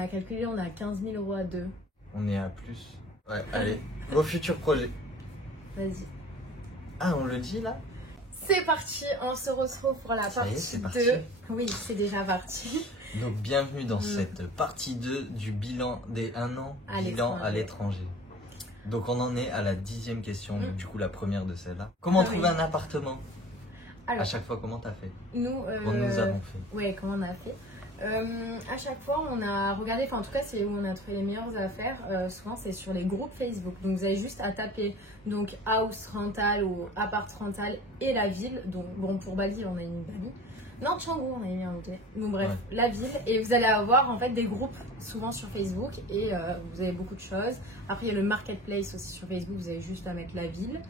a calculé, on est à 15 000 € à deux. On est à plus. Ouais, allez, vos futurs projets. Vas-y. Ah, on le dit là? C'est parti, on se retrouve pour la Ça y est, partie c'est 2. parti. Oui, c'est déjà parti. Donc bienvenue dans cette partie 2 du bilan des 1 an, bilan à l'étranger. Donc on en est à la 10e question, donc du coup la première de celle-là. Comment trouver un appartement? Alors, à chaque fois, comment t'as fait? Nous avons fait. Ouais, comment on a fait? À chaque fois, on a regardé, enfin en tout cas c'est où on a trouvé les meilleures affaires. Souvent c'est sur les groupes Facebook. Donc vous avez juste à taper donc house rental ou appart rental et la ville. Donc bon, pour Bali on a mis Bali. Non, Canggu on a mis un autre. Donc bref, la ville. Et vous allez avoir en fait des groupes souvent sur Facebook et vous avez beaucoup de choses. Après il y a le marketplace aussi sur Facebook. Vous avez juste à mettre la ville.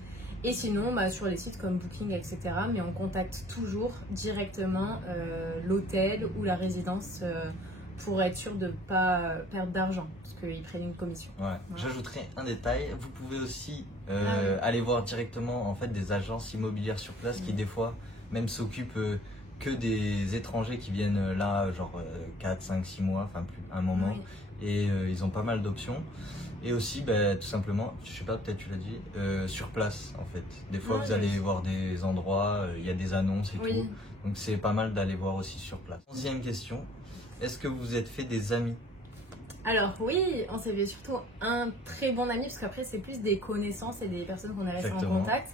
Et sinon, sur les sites comme Booking, etc. Mais on contacte toujours directement l'hôtel ou la résidence pour être sûr de ne pas perdre d'argent, parce qu'ils prennent une commission. Ouais. Voilà. J'ajouterai un détail. Vous pouvez aussi aller voir directement en fait, des agences immobilières sur place qui des fois même s'occupent que des étrangers qui viennent là, genre 4, 5, 6 mois, enfin plus un moment. Et ils ont pas mal d'options. Et aussi, tout simplement, je sais pas, peut-être tu l'as dit, sur place en fait. Des fois, vous allez voir des endroits, il y a des annonces et tout. Donc, c'est pas mal d'aller voir aussi sur place. 11e question, est-ce que vous vous êtes fait des amis? Alors oui, on s'est fait surtout un très bon ami, parce qu'après, c'est plus des connaissances et des personnes qu'on a resté en contact.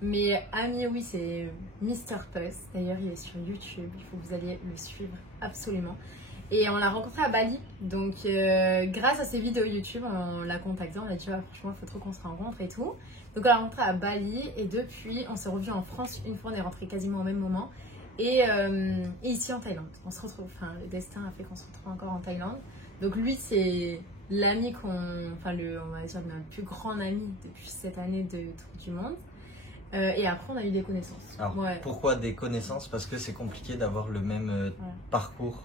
Mais ami, oui, c'est Mr. Puss. D'ailleurs, il est sur YouTube, il faut que vous alliez le suivre absolument. Et on l'a rencontré à Bali, donc grâce à ses vidéos YouTube, on l'a contacté, on a dit franchement il faut trop qu'on se rencontre et tout. Donc on l'a rencontré à Bali et depuis on s'est revus en France une fois, on est rentré quasiment au même moment. Et ici en Thaïlande, on se retrouve, enfin le destin a fait qu'on se retrouve encore en Thaïlande. Donc lui c'est l'ami on va dire notre plus grand ami depuis cette année de Tour du Monde. Et après on a eu des connaissances. Alors pourquoi des connaissances? Parce que c'est compliqué d'avoir le même parcours.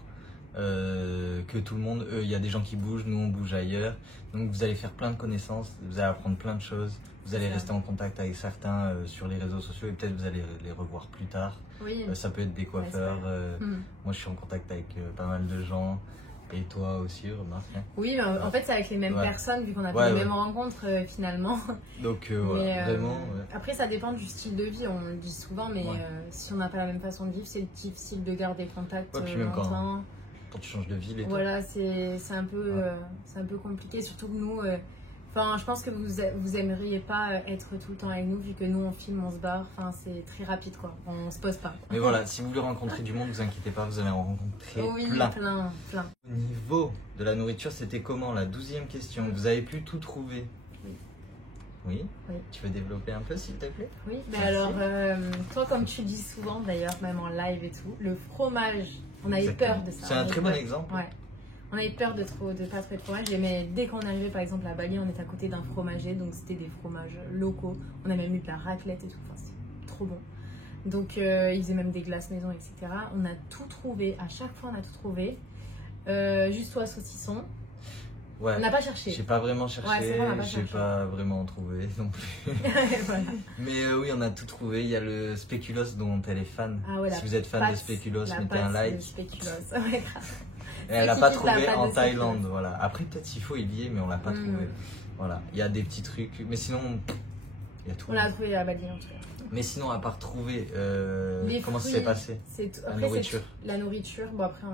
Que tout le monde, il y a des gens qui bougent, nous on bouge ailleurs, donc vous allez faire plein de connaissances, vous allez apprendre plein de choses, vous allez rester en contact avec certains sur les réseaux sociaux et peut-être vous allez les revoir plus tard. Ça peut être des coiffeurs, moi je suis en contact avec pas mal de gens. Et toi aussi, remarque. Oui, en fait, c'est avec les mêmes personnes, vu qu'on a fait les mêmes rencontres finalement. Donc, vraiment. Après, ça dépend du style de vie, on le dit souvent, mais si on n'a pas la même façon de vivre, c'est difficile de garder contact longtemps. Quand tu changes de ville et tout. Voilà, c'est un peu compliqué, surtout que nous, je pense que vous aimeriez pas être tout le temps avec nous, vu que nous on filme, on se barre, c'est très rapide quoi, on se pose pas. Mais voilà, si vous voulez rencontrer du monde, vous inquiétez pas, vous allez en rencontrer plein. Au niveau de la nourriture, c'était comment la 12e question? Vous avez pu tout trouver? Oui. Tu veux développer un peu s'il te plaît? Oui, alors toi comme tu dis souvent d'ailleurs, même en live et tout, le fromage, on avait peur de ça. C'est un très bon exemple. On avait peur de pas trouver de fromage, mais dès qu'on arrivait par exemple à Bali, on était à côté d'un fromager, donc c'était des fromages locaux. On a même eu de la raclette et tout, c'était trop bon. Donc ils faisaient même des glaces maison, etc. On a tout trouvé, à chaque fois on a tout trouvé. Juste toi saucisson. On n'a pas cherché. J'ai pas vraiment cherché, j'ai pas vraiment trouvé non plus. Mais oui, on a tout trouvé. Il y a le spéculoos dont elle est fan. Si vous êtes fan de spéculoos, mettez un like. Et elle n'a pas trouvé en Thaïlande, voilà. Après, peut-être s'il faut, il y est, mais on l'a pas trouvé. Voilà, il y a des petits trucs, mais sinon, il y a tout. On l'a trouvé à Bali en tout cas. Mais sinon, à part trouver, comment ça s'est passé? La nourriture. La nourriture, bon après,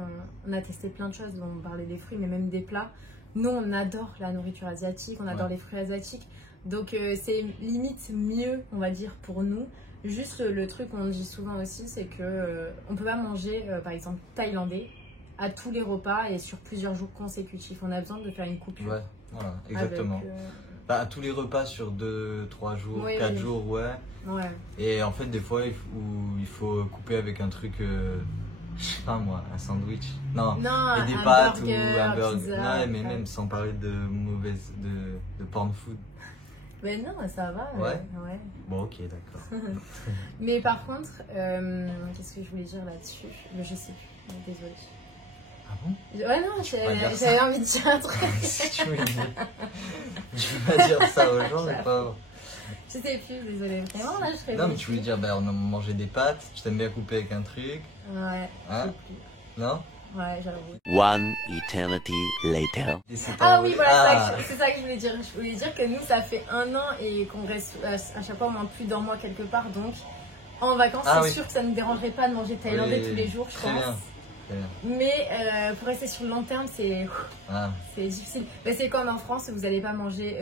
on a testé plein de choses, on parlait des fruits, mais même des plats. Nous, on adore la nourriture asiatique, on adore les fruits asiatiques. Donc, c'est limite mieux, on va dire, pour nous. Juste, le truc qu'on dit souvent aussi, c'est que on peut pas manger, par exemple, thaïlandais à tous les repas et sur plusieurs jours consécutifs. On a besoin de faire une coupure. Ouais, voilà, exactement. À tous les repas sur 2, 3 jours, 4 jours, Et en fait, des fois, il faut couper avec un truc... je sais pas moi, un sandwich. Non, et des pâtes ou un burger. Pizza, mais même sans parler de de porn food. Mais non, ça va. Bon, ok, d'accord. Mais par contre, qu'est-ce que je voulais dire là-dessus? Je sais plus, désolée. Ah bon? Ouais, non, j'avais envie de dire un truc. Tu veux pas dire ça aux gens, les pauvres? Je sais plus, désolée. Vraiment, là, je serais. Non, mais tu voulais dire, on a mangé des pâtes, tu t'aimes bien couper avec un truc. Ouais. Hein? Non? Ouais, j'avoue. One eternity later. Ah oui, voilà, c'est ça que je voulais dire. Je voulais dire que nous, ça fait 1 an et qu'on reste à chaque fois au moins plus d'un mois quelque part. Donc, en vacances, c'est sûr que ça ne nous dérangerait pas de manger thaïlandais tous les jours, je pense. Mais pour rester sur le long terme, c'est difficile. Mais c'est comme en France, vous n'allez pas manger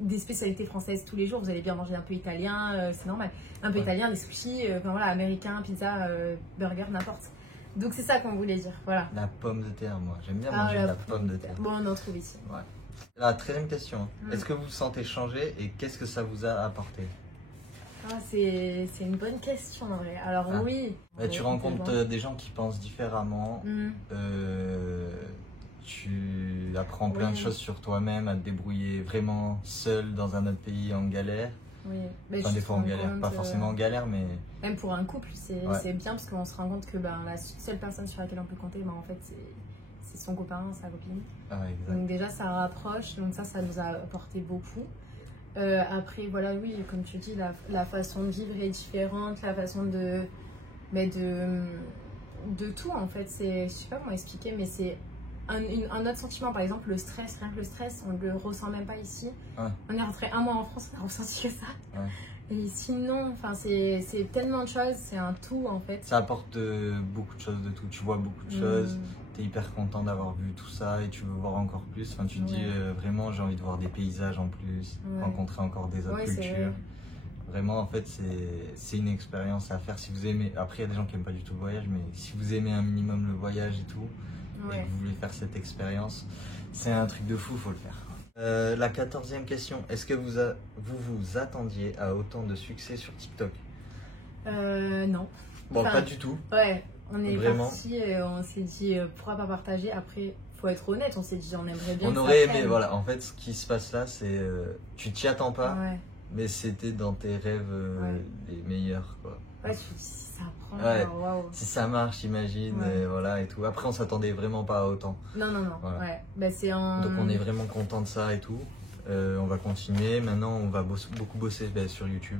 des spécialités françaises tous les jours. Vous allez bien manger un peu italien, c'est normal. Un peu italien, des sushis, enfin voilà, américain, pizza, burger, n'importe. Donc c'est ça qu'on voulait dire, voilà. La pomme de terre, moi. J'aime bien manger la pomme de terre. Bon, on en trouve ici. Ouais. La 13e question. Est-ce que vous vous sentez changé et qu'est-ce que ça vous a apporté? C'est une bonne question en vrai. Alors oui. Tu rencontres des gens qui pensent différemment. Tu apprends plein de choses sur toi-même, à te débrouiller vraiment seul dans un autre pays en galère. Oui. Enfin, des fois en galère, pas forcément en galère, mais... Même pour un couple, c'est bien parce qu'on se rend compte que la seule personne sur laquelle on peut compter, en fait, c'est son copain, sa copine. Donc déjà, ça rapproche, donc ça nous a apporté beaucoup. Après, voilà, oui, comme tu dis, la façon de vivre est différente, la façon de tout, en fait. Je sais pas comment expliquer, mais c'est un autre sentiment. Par exemple, le stress, rien que le stress, on le ressent même pas ici. On est rentré 1 mois en France, on a ressenti que ça. Et sinon, c'est tellement de choses, c'est un tout, en fait. Ça apporte beaucoup de choses de tout, tu vois beaucoup de choses. T'es hyper content d'avoir vu tout ça et tu veux voir encore plus. Enfin, tu te dis vraiment, j'ai envie de voir des paysages en plus, rencontrer encore des autres cultures. Vraiment, en fait, c'est une expérience à faire si vous aimez. Après, il y a des gens qui n'aiment pas du tout le voyage, mais si vous aimez un minimum le voyage et tout, et que vous voulez faire cette expérience, c'est un truc de fou, il faut le faire. La 14e question, est-ce que vous vous attendiez à autant de succès sur TikTok? Non. Bon, pas du tout. Ouais. On est parti et on s'est dit pourquoi pas partager. Après, faut être honnête, on s'est dit on aimerait bien. On aurait aimé, voilà. En fait, ce qui se passe là, c'est tu t'y attends pas, mais c'était dans tes rêves les meilleurs, quoi. Ouais, tu te dis si ça prend, waouh. Si ça marche, imagine, et voilà et tout. Après, on s'attendait vraiment pas à autant. Non. Voilà. Ouais. Donc, on est vraiment content de ça et tout. On va continuer. Maintenant, on va beaucoup bosser sur YouTube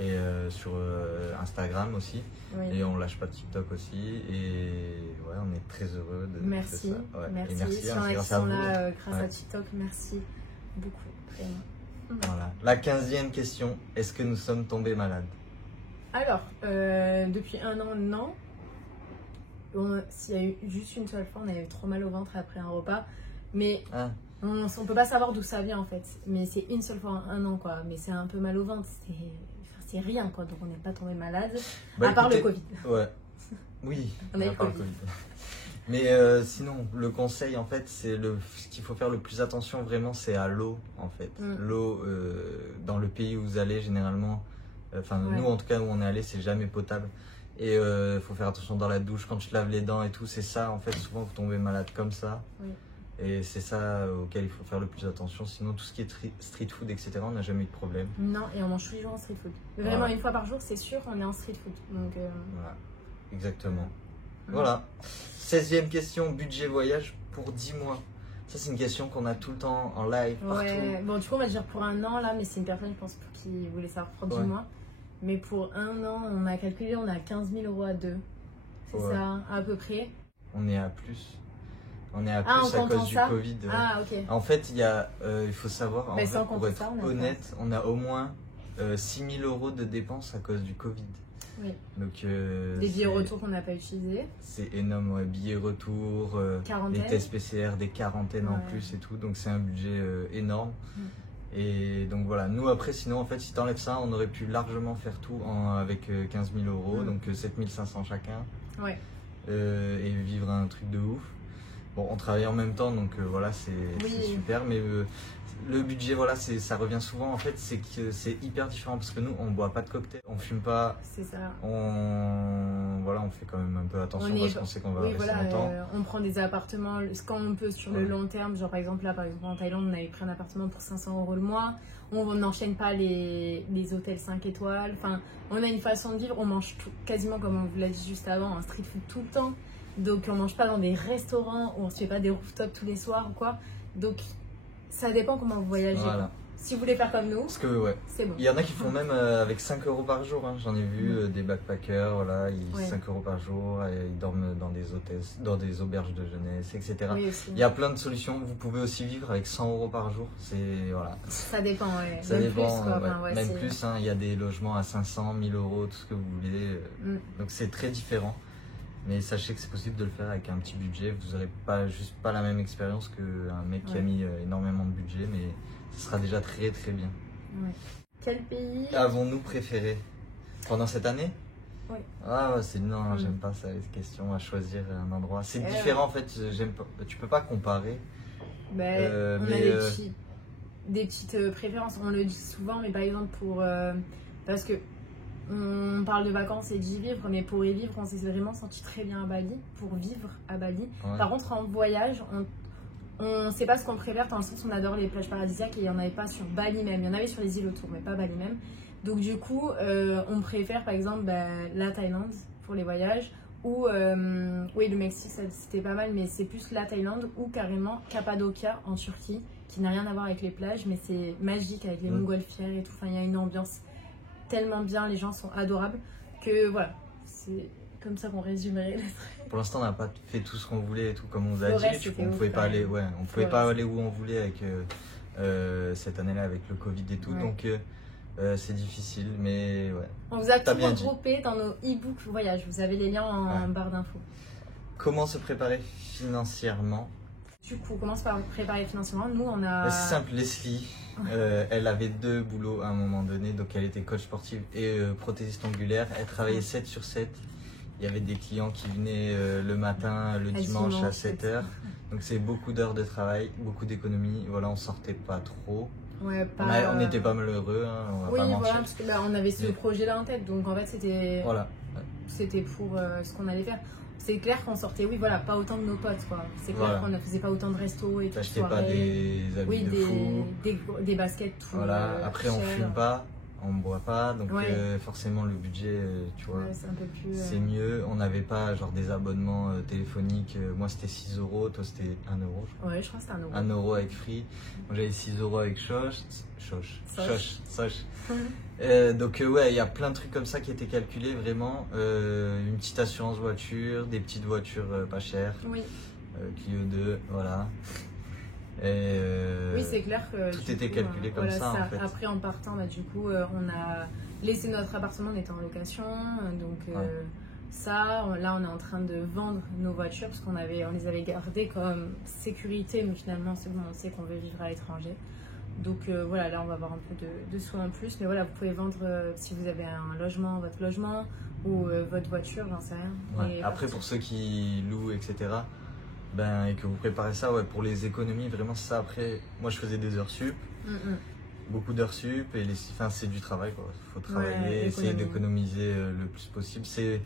et sur Instagram aussi. Et on lâche pas TikTok aussi. Et on est très heureux de faire ça. Merci. Et merci, c'est grâce à vous. Grâce à TikTok, merci beaucoup. Vraiment. Voilà. La 15e question, est-ce que nous sommes tombés malades? Alors, depuis 1 an, non. S'il y a eu juste une seule fois, on avait trop mal au ventre après un repas. Mais on peut pas savoir d'où ça vient en fait. Mais c'est une seule fois en 1 an, quoi. Mais c'est un peu mal au ventre. C'est rien, quoi. Donc on n'est pas tombé malade. À part le Covid. Ouais. Oui, on a eu le Covid. Mais sinon, le conseil, en fait, ce qu'il faut faire le plus attention vraiment, c'est à l'eau, en fait. L'eau, dans le pays où vous allez, généralement, nous, en tout cas, où on est allé, c'est jamais potable. Et il faut faire attention dans la douche, quand tu te laves les dents et tout, c'est ça, en fait, souvent, vous tombez malade comme ça. Et c'est ça auquel il faut faire le plus attention. Sinon, tout ce qui est street food, etc., on n'a jamais eu de problème. Non, et on mange tous les jours en street food. Vraiment, 1 fois par jour, c'est sûr, on est en street food. Donc, voilà, exactement. Voilà. 16e question, budget voyage pour 10 mois. Ça, c'est une question qu'on a tout le temps en live, partout. Bon, du coup, on va dire pour 1 an, là, mais c'est une personne, je pense, qui voulait savoir pour 10 mois. Mais pour 1 an, on a calculé, on a 15 000 € à 2. C'est ça, à peu près. On est à plus. On est à plus à cause du Covid. Ok. En fait, il faut savoir, en fait, pour être honnête, on a au moins 6 000 € de dépenses à cause du Covid. Donc, des billets retour qu'on n'a pas utilisés. C'est énorme, billets retour, les tests PCR, des quarantaines en plus et tout. Donc c'est un budget énorme. Et donc voilà, nous après, sinon en fait, si t'enlèves ça, on aurait pu largement faire tout avec 15 000 €, donc 7 500 chacun. Et vivre un truc de ouf. Bon, on travaille en même temps, donc voilà, c'est super. Mais le budget, voilà, ça revient souvent en fait, c'est que c'est hyper différent parce que nous, on boit pas de cocktail, on fume pas. C'est ça. On fait quand même un peu attention parce qu'on sait qu'on va rester longtemps. On prend des appartements quand on peut sur le long terme. Genre par exemple en Thaïlande, on avait pris un appartement pour 500 € le mois. On n'enchaîne pas les hôtels 5 étoiles. Enfin, on a une façon de vivre. On mange quasiment comme on vous l'a dit juste avant, un street food tout le temps. Donc on mange pas dans des restaurants où on se fait pas des rooftops tous les soirs ou quoi. Donc ça dépend comment vous voyagez. si vous voulez faire comme nous, Parce que ouais, c'est bon. il y en a qui font même avec 5 euros par jour. Hein. J'en ai vu des backpackers, voilà, 5 euros par jour, et ils dorment dans des hôtels, dans des auberges de jeunesse, etc. Oui, aussi. Il y a plein de solutions. Vous pouvez aussi vivre avec 100 euros par jour. Voilà. Ça dépend, ouais. Ça même dépend, plus, quoi. ouais. Enfin, ouais, même c'est- plus. Hein. Il y a des logements à 500, 1000 euros, tout ce que vous voulez. Donc c'est très différent. Mais sachez que c'est possible de le faire avec un petit budget. Vous n'aurez pas la même expérience qu'un mec qui a mis énormément de budget, mais ce sera déjà très très bien. Ouais. Quel pays Avons-nous préféré pendant cette année? Oui. Ah ouais, non, j'aime pas ça, les questions à choisir un endroit. C'est différent en fait, tu peux pas comparer. Ben, on mais, a des petites préférences, on le dit souvent, mais par exemple parce que on parle de vacances et d'y vivre, mais pour y vivre, on s'est vraiment senti très bien à Bali, pour vivre à Bali. Ouais. Par contre, en voyage, on sait pas ce qu'on préfère, dans le sens où on adore les plages paradisiaques et il n'y en avait pas sur Bali même, il y en avait sur les îles autour, mais pas Bali même. Donc du coup, on préfère par exemple la Thaïlande pour les voyages, ou oui, le Mexique c'était pas mal, mais c'est plus la Thaïlande, ou carrément Cappadocia en Turquie, qui n'a rien à voir avec les plages, mais c'est magique avec les montgolfières et tout. Enfin, il y a une ambiance tellement bien, les gens sont adorables, que voilà, c'est comme ça qu'on résumerait. Pour l'instant, on n'a pas fait tout ce qu'on voulait et tout, comme on vous a Forest, dit. c'était On ouf, pouvait pas aller, on pouvait pas Forest. aller où on voulait avec cette année-là, avec le Covid et tout. Ouais. Donc c'est difficile, mais ouais. On vous a tout T'as bien dit. regroupé dans nos e-books voyage, vous avez les liens en barre d'infos. Comment se préparer financièrement? Du coup, on commence par préparer financièrement. Nous, on a... C'est simple, Leslie, elle avait 2 boulots à un moment donné, donc elle était coach sportive et prothésiste ongulaire. Elle travaillait 7 sur 7. Il y avait des clients qui venaient le matin, le dimanche à 7h. Donc c'est beaucoup d'heures de travail, beaucoup d'économies. Voilà, on sortait pas trop. Ouais, On n'était pas malheureux, hein, on va oui, pas mentir. voilà, parce que on avait ce Mais- projet-là en tête, donc en fait c'était Voilà. pour ce qu'on allait faire. C'est clair qu'on sortait, oui, voilà, pas autant de nos potes, quoi. C'est clair Voilà. qu'on ne faisait pas autant de restos et tout. T'achetais pas soirées. des habits Oui, de fou. des baskets, tout. Voilà. Après, on cher. fume pas, on boit pas, donc Ouais. Forcément le budget, tu vois. Ouais, c'est un peu plus. C'est mieux, on n'avait pas genre des abonnements téléphoniques. Moi c'était 6 euros, toi c'était 1 euro. Je crois. Ouais, je crois que c'était 1 euro. 1 euro avec Free. Moi j'avais 6 euros avec Soch. Donc ouais, il y a plein de trucs comme ça qui étaient calculés vraiment. Une petite assurance voiture, des petites voitures pas chères. Oui. Clio 2, voilà. Et, Oui, c'est clair que tout du était coup, calculé comme voilà, ça, en fait. Après, en partant, du coup, on a laissé notre appartement, on était en location, donc là, on est en train de vendre nos voitures parce on les avait gardées comme sécurité, mais finalement, c'est bon, on sait qu'on veut vivre à l'étranger. Donc voilà, là, on va avoir un peu de sous en plus, mais voilà, vous pouvez vendre si vous avez un logement, votre logement ou votre voiture, j'en sais rien. Ouais. Après, pour ceux qui louent, etc. Et que vous préparez ça, ouais, pour les économies, vraiment c'est ça. Après, moi je faisais des heures sup, beaucoup d'heures sup, et c'est du travail, quoi. Faut travailler, essayer d'économiser le plus possible. C'est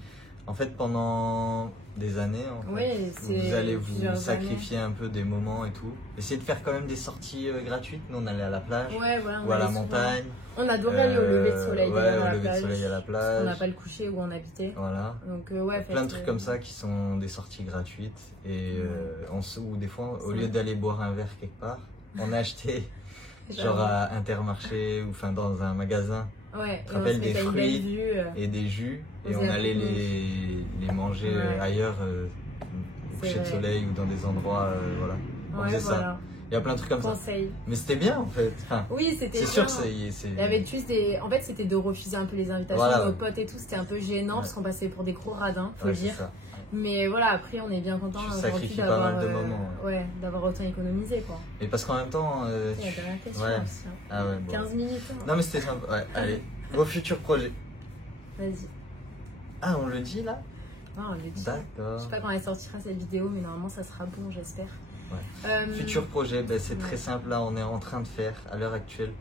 en fait pendant des années, vous allez vous sacrifier un peu des moments et tout. Essayez de faire quand même des sorties gratuites. Nous on allait à la plage ou à la montagne. On adore aller au lever de soleil, au lever de soleil à la plage. On n'a pas le coucher où on habitait. Voilà. Donc, plein de trucs comme ça qui sont des sorties gratuites. Et ou des fois, au lieu d'aller boire un verre quelque part, on a acheté genre à Intermarché ou dans un magasin. Ouais, je rappelle des fruits et des jus. Et on allait les manger ailleurs, au coucher de soleil ou dans des endroits. Voilà. On faisait ça. Il y a plein de trucs comme ça. Mais c'était bien en fait. Oui, c'était bien. C'est sûr que il y avait juste en fait, c'était de refuser un peu les invitations de nos potes et tout. C'était un peu gênant parce qu'on passait pour des gros radins, faut le dire. Mais voilà, après, on est bien content aujourd'hui d'avoir d'avoir autant économisé, quoi. Et parce qu'en même temps. Il y a dernière question aussi. Ah ouais, 15 minutes. Non, mais c'était sympa. Ouais, allez. Vos futurs projets. Vas-y. Ah, on le dit là? Non, on le dit. D'accord. Je sais pas quand elle sortira cette vidéo, mais normalement, ça sera bon, j'espère. Ouais. Futur projet, c'est très simple. Là, on est en train de faire, à l'heure actuelle,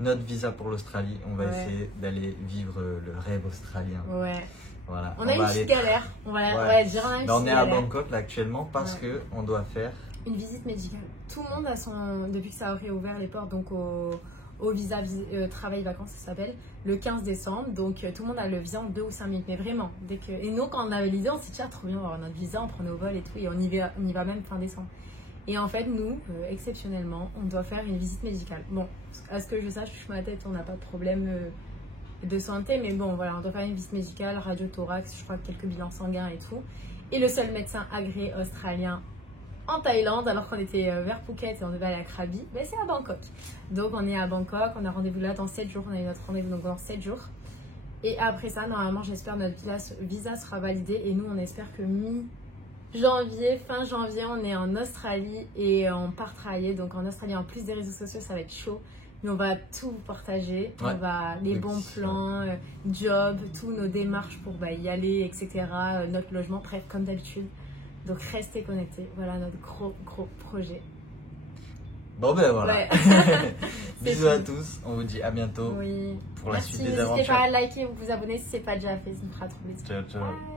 notre visa pour l'Australie. On va essayer d'aller vivre le rêve australien. Ouais. Voilà. On a une petite galère. On va dire une on est à Bangkok là actuellement parce que on doit faire une visite médicale. Tout le monde a depuis que ça a réouvert les portes, donc au visa travail vacances, ça s'appelle, le 15 décembre. Donc tout le monde a le visa en 2 ou 5 minutes. Mais vraiment, et nous, quand on avait l'idée, on s'est dit, trop bien, on va avoir notre visa, on prend nos vols et tout, et on y va même fin décembre. Et en fait, nous, exceptionnellement, on doit faire une visite médicale. Bon, à ce que je sache, je touche ma tête, on n'a pas de problème de santé, mais bon, voilà, on doit faire une visite médicale, radio-thorax, je crois que quelques bilans sanguins et tout. Et le seul médecin agréé australien en Thaïlande, alors qu'on était vers Phuket et on devait aller à Krabi, ben c'est à Bangkok. Donc on est à Bangkok, on a rendez-vous là dans 7 jours, on a eu notre rendez-vous donc dans 7 jours. Et après ça, normalement, j'espère notre visa sera validé et nous, on espère que mi-janvier, fin janvier, on est en Australie et on part travailler. Donc en Australie, en plus des réseaux sociaux, ça va être chaud. Mais on va tout partager, Ouais. on va les bons plans, job, tous nos démarches pour y aller, etc. Notre logement, bref, comme d'habitude. Donc restez connectés, voilà notre gros projet. Bon ben voilà. Ouais. Bisous à tous, on vous dit à bientôt Oui. pour la Merci, suite des n'hésitez aventures. pas à liker ou vous abonner si ce n'est pas déjà fait, ça me fera trop plaisir. Ciao, ciao. Bye.